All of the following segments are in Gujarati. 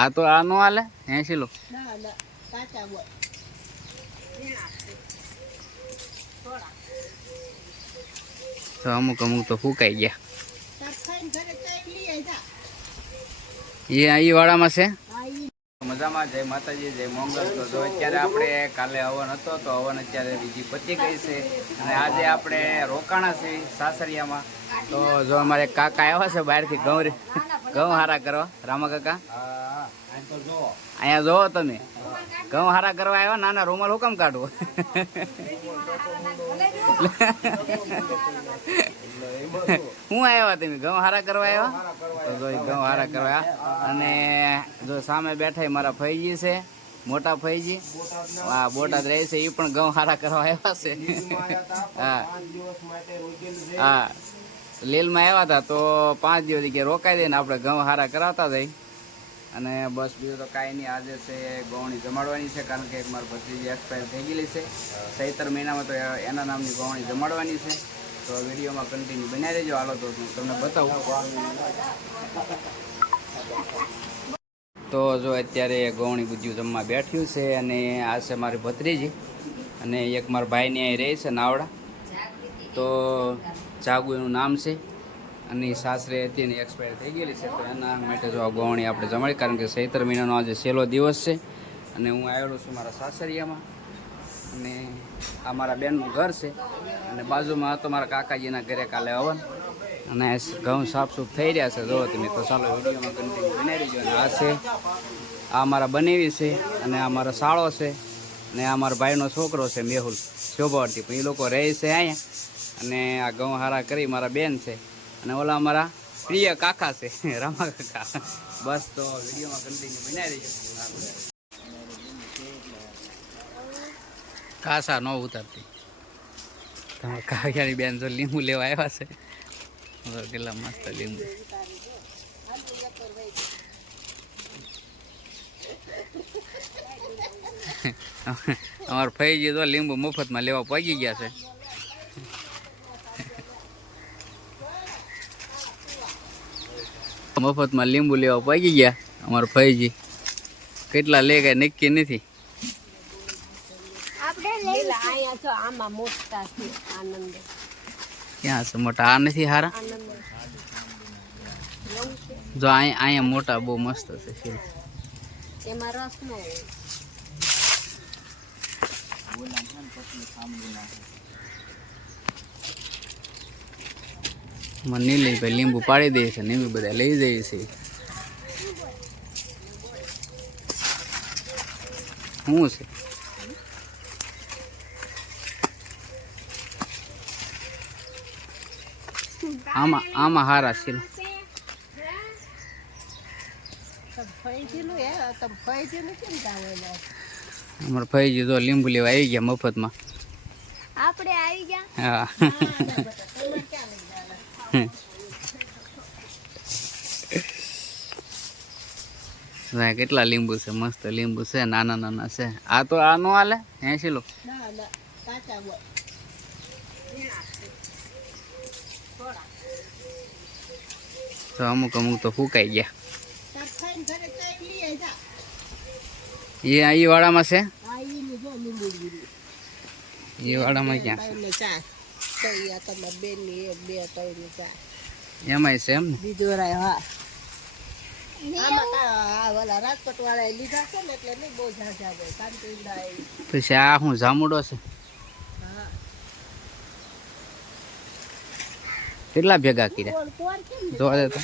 આ તો આ નો હાલે? એસી લો. તો અમુક અમુક તો ફૂંકાઈ ગયા. એ અહીં વાળામાં છે? મજામાં જય માતાજી જય મોંગલ. તો જો અત્યારે આપણે કાલે હવન હતો તો હવન અત્યારે બીજી પતી ગઈ છે. અને આજે આપણે રોકાણા છે સાસરિયામાં. તો જો અમારે કાકા આવ્યા છે બહારથી ઘઉં ઘઉં હારા કરવા રામા કાકા. અહીંયા જોવો તમે. ઘઉં હારા કરવા આવ્યા, નાના રૂમાલ હુકમ કાઢવો હું આવ્યા તમે? ઘઉં હારા કરવા આવ્યા? તો જોઈ ઘઉં હારા કરવા અને જો સામે બેઠા મારા ફૈજી છે, મોટા ફૈજી. હા બોટાદ રહે છે એ પણ ઘઉં હારા કરવા આવ્યા છે. હા. હા. લીલમાં આવ્યા હતા તો પાંચ દિવસ કે રોકાઈ દઈને આપણે ઘઉં હારા કરાવતા જઈ. અને બસ બીજું તો કાંઈ નહીં. આજે છે ગૌણી જમાડવાની છે. કારણ કે એક મારી ભત્રીજી એક્સપાયર થઈ ગયેલી છે. સહિતર મહિનામાં તો એના નામની ગૌણી જમાડવાની છે. તો વિડીયોમાં કન્ટિન્યુ બનાવી દેજો. હાલો તો હું તમને બતાવું. તો જો અત્યારે ગૌણી બુજ્યું જમવા બેઠ્યું છે અને આ છે મારી ભત્રીજી અને એક મારા ભાઈની અહીં રહે છે, નાવડા. તો જાગુ એનું નામ છે. અને સાસરે હતી અને એક્સપાયર થઈ ગયેલી છે, તો એના માટે જો આ ગૌણી આપણે જમાડી, કારણ કે સૈતર મહિનાનો આજે છેલ્લો દિવસ છે. અને હું આવેલો છું મારા સાસરિયામાં. અને આ મારા બેનનું ઘર છે. અને બાજુમાં હતો મારા કાકાજીના ઘરે કાલે હવન. અને ઘઉં સાફસૂફ થઈ રહ્યા છે. જો તમે તો ચાલો વિડીયોમાં કન્ટિન્યુ બનાવી દેજો. અને આ છે, આ મારા બનેવી છે, અને આ મારો સાળો છે, અને આ મારા ભાઈનો છોકરો છે, મેહુલ શોભાવતી. પણ એ લોકો રહે છે અહીંયા. અને આ ઘઉં હારા કરી મારા બેન છે. અને ઓલા અમારા પ્રિય કાકા છે, રામા કાકા. બસ તો વિડીયોમાં કન્ટિન્યુ બનાવી દેજો કાસા ન ઉતારતી. તમે કાકાની બેન જો લીંબુ લેવા આવ્યા છે. કેટલા મસ્ત લીંબુ. અમારા ફઈ તો લીંબુ મફતમાં લેવા પગી ગયા છે. મફતમાં લીંબુ લેવા પગી ગયા અમારા ભાઈજી. કેટલા લે કઈ નક્કી નથી. પેલા અહીંયા તો આમાં મોટા છે આનંદ. ક્યાં છે? મોટા? આ નથી હારા? જો અહીંયા અહીંયા મોટા બહુ મસ્ત છે એમાં રસ ન લઈ ભાઈ લીંબુ પાડી દે છે લીંબુ બધા લઈ જાય છે. શું છે? આમાં આમાં હારા છે. અમારે ફઈ તો લીંબુ લેવા આવી ગયા મફતમાં. આપણે આવી ગયા? હા. આ કેટલા લીંબુ છે? મસ્ત લીંબુ છે નાના નાના છે. આ તો આ નો હાલે? એસી લો. ના ના તો અમુક અમુક તો ફૂંકાઈ ગયા. એ અહીં વાળામાં છે? આ એ વાળામાં ક્યાં? બાઈને તૈયા તમાર બેનની એક બે ત્રણ ચા છે એમાંય છે એમ ને બીજો રાય હા ને પછી આ શું જામુડો છે? કેટલા ભેગા કર્યા? કોણ કોણ જોવા તો.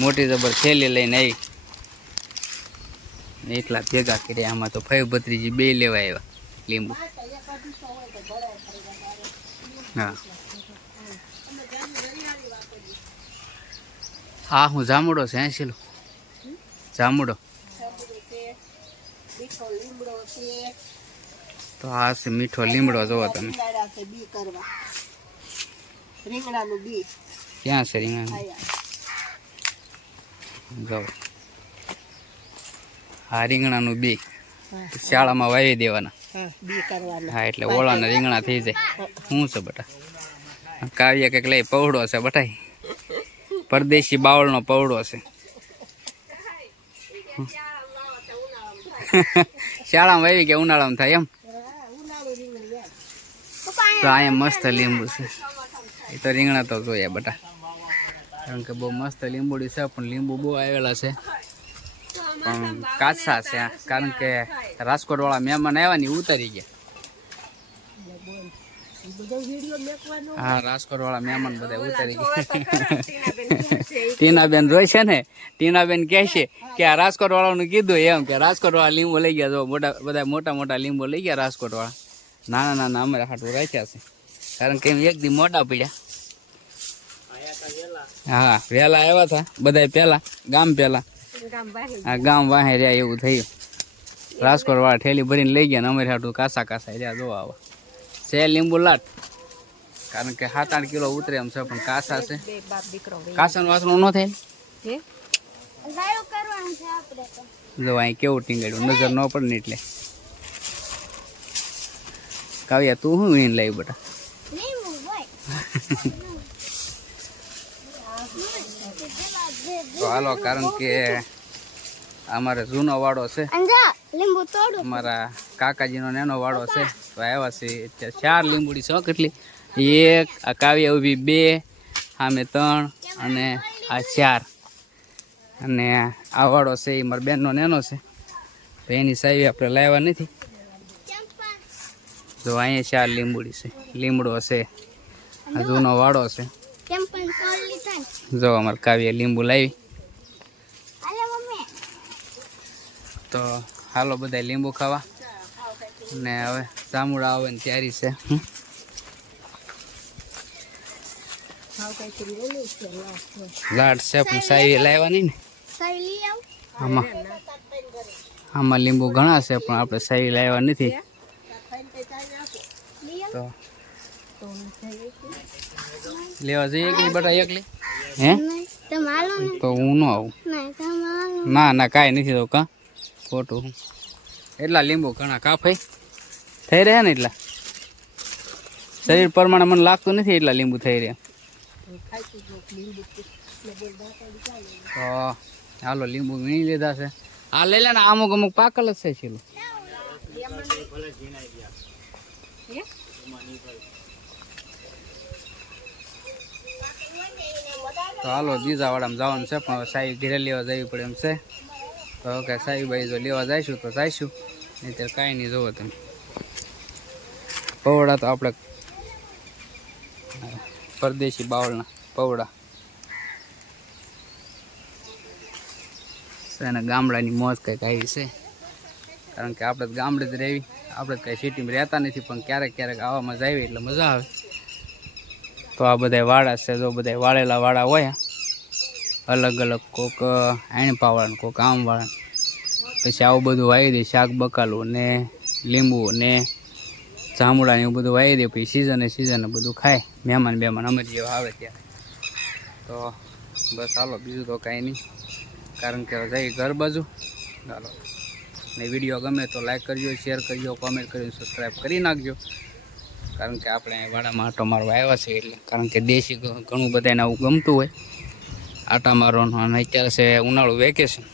મોટી જબર થેલી લઈને આવી એટલા ભેગા કર્યા આમાં તો ફઈ ભત્રીજી બે લેવા આવ્યા લીંબુ. હા અમે જાની રવિવારી વાપરીએ આ હું જામુડો છે એસીલો જામુડો. તો આ છે મીઠો લીમડો, જોવો તમે. રીંગણાનું ક્યાં છે રીંગણા? આયા જો. આ રીંગણાનું બી. શાળામાં વાવી દેવાના. હા હા એટલે ઓળાના રીંગણા થઈ જાય. શું છે બટા? કાવ્ય કંઈક લઈ પવડો છે બટાઈ. પરદેશી બાવળનો પવડો છે. શાળામાં આવી કે ઉનાળામાં થાય એમ. તો અહીંયા મસ્ત લીંબુ છે. એ તો રીંગણા તો જોયા બટા. કારણ કે બહુ મસ્ત લીંબુડી છે પણ લીંબુ બહુ આવેલા છે. પણ કાચા છે કારણ કે રાજકોટ વાળા મહેમાન આવ્યા ને ઉતારી ગયા ઈ બધો વીડિયો મેકવાનો હા રાજકોટ વાળા મહેમાન બધા ઉતારી ગયા. ટીનાબેન રોય છે ને ટીનાબેન કહે છે કે આ રાજકોટ વાળાનું કીધું એમ કે રાજકોટ વાળા લીંબુ લઈ ગયા જો મોટા બધા મોટા મોટા લીંબુ લઈ ગયા રાજકોટ વાળા નાના નાના અમારે હાટું રાખ્યા છે. કારણ કે એક દી મોટા પડ્યા. હા વહેલા આવ્યા હતા બધા પહેલા ગામ પહેલા ગામ આ ગામ વાહે રહ્યા એવું થયું. રાજકોટ વાળા ઠેલી ભરીને લઈ ગયા ને અમારે હાટું કાસા કાસા રહ્યા જોવા આવા. છે લીંબુ લાટ. કારણ કે સાત આઠ કિલો ઉતરે એમ છે પણ કાસા છે. બે વાસણું ન થાય જો અહીં કેવું ટીંગાડ્યું નજર ન પડે ને એટલે. કાવ્યા તું શું વીણ લાવી બેટા? તો હાલો કારણ કે અમારે જૂનો વાડો છે. લીંબુ તોડું. અમારા કાકાજીનો નેનો વાડો છે. આવ્યા છે. ચાર લીંબુડી છો કેટલી. એક, આ કાવ્યા ઊભી બે, સામે ત્રણ અને આ ચાર. અને આ વાડો છે એ મારા બેનનો નેનો છે. તો એની સાવી આપણે લાવ્યા નથી. જો અહીંયા ચાર લીંબુડી છે. લીમડો છે. જૂનો વાડો છે. જો અમારે કાવ્ય લીંબુ લાવી. તો હાલો બધા લીંબુ ખાવા. ને હવે જામુડા આવે ને તૈયારી છે. લાડ છે પણ સાઈ લાવવાની ને? આમાં. આમાં લીંબુ ઘણા છે પણ આપણે સાઈ લાવ્યા નથી. તો. લેવા જઈએ કે બટા એકલી? હે? તો હું ન આવું. ના ના કાંઈ નથી તો કા? ખોટું. એટલા લીંબુ ઘણા કાફાઈ થઈ રહ્યા ને એટલા? શરીર પ્રમાણે મને લાગતું નથી એટલા લીંબુ થઈ રહ્યા. હાલો, લીંબુ વીણી લીધા છે. આ લઈ લે ને, અમુક અમુક પાકલ જ છે છેલ્લું. તો હાલો જીજાવાડામાં જવાનું છે, પણ સાહેબ ઘેરે લેવા જવી પડે એમ છે. તો કે સાઈ ભાઈ જો લેવા જઈશું તો જઈશું. નહીં તો કાંઈ નહીં જોવો તમે. પવડા તો આપણે પરદેશી બાવળના પવડા. એના ગામડાની મોજ કંઈક આવી છે. કારણ કે આપણે ગામડે જ રહેવી. આપણે કંઈ સિટીમાં રહેતા નથી, પણ ક્યારેક ક્યારેક આવવામાં આવી એટલે મજા આવે. તો આ બધા વાડા છે, જો બધા વાળેલા વાડા હોય અલગ અલગ કોક આણપાવાળા કોક આમવાળા પછી આવું બધું વાવી દે, શાક બકાલું ને લીંબુ ને જાંબુડા એવું બધું વાવી દે, પછી સિઝને સિઝને બધું ખાય. મહેમાન બેમાન અમે જેવા આવે ત્યારે. તો બસ હાલો, બીજું તો કાંઈ નહીં. કારણ કે જઈ ઘર બાજુ. ચાલો ને વીડિયો ગમે તો લાઈક કરજો શેર કરજો કોમેન્ટ કરજો સબસ્ક્રાઈબ કરી નાખજો. કારણ કે આપણે વાડામાં આટો મારવા આવ્યા છે એટલે. કારણ કે દેશી ઘણું બધાને આવું ગમતું હોય. આટા મારવાનો અને અત્યારે છે ઉનાળું વેકેશન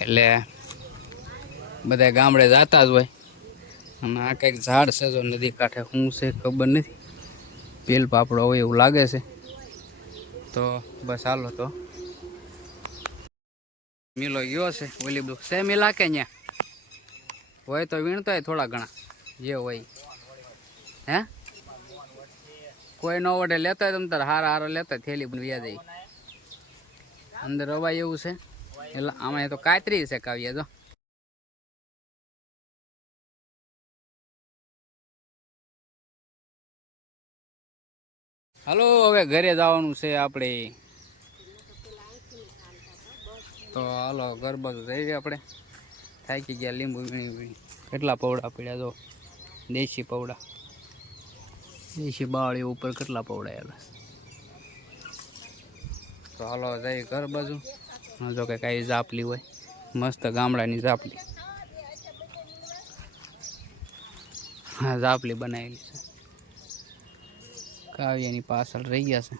એટલે બધા ગામડે જતા જ હોય. અને આ કંઈક ઝાડ છે જો નદી કાંઠે. શું છે ખબર નથી. પેલ પાપડો હોય એવું લાગે છે. તો બસ હાલો તો. મિલો ગયો છે ઓલી બધું છે મિલા કે ત્યાં હોય તો વીણતો હોય થોડા ઘણા. જે હોય. હે? કોઈ ન વડે લેતો હોય તમ તારે હારા હારા લેતા થેલી પણ વ્યાજ આવી અંદર અવાય એવું છે. એટલે આમાં તો કાતરી છે કાવ્ય જો હાલો, હવે ઘરે જવાનું છે આપણે. તો હાલો ઘર બાજુ જઈએ આપણે. થાકી ગયા, લીંબુ વીણી કેટલા પૌડા પડ્યા જો દેશી પૌડા. દેશી બાળી ઉપર કેટલા પવડાયેલા તો હાલો જઈએ ઘર બાજુ. જો કે કાંઈ ઝાપલી હોય. મસ્ત ગામડાની ઝાપલી. હા ઝાપલી બનાવેલી છે. કાવ્યની પાછળ રહી ગયા છે.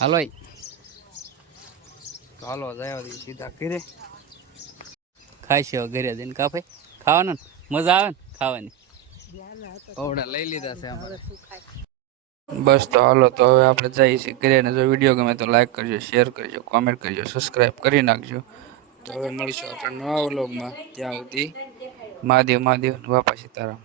હાલો. તો હાલો જાય સીધા ઘરે. ખાશે હવે ઘરે જઈને કાફે ખાવાનું? મજા આવે ને ખાવાની? ધ્યાન લઈ લીધા છે અમારે બસ તો હાલો, તો હવે આપણે જઈએ છીએ ઘરે અને જો વીડિયો ગમે તો લાઈક કરજો શેર કરજો કોમેન્ટ કરજો સબસ્ક્રાઈબ કરી નાખજો. તો હવે મળીશું આપણે નવા વ્લોગમાં ત્યાં સુધી મહાદેવ મહાદેવ બાપા સીતારામ.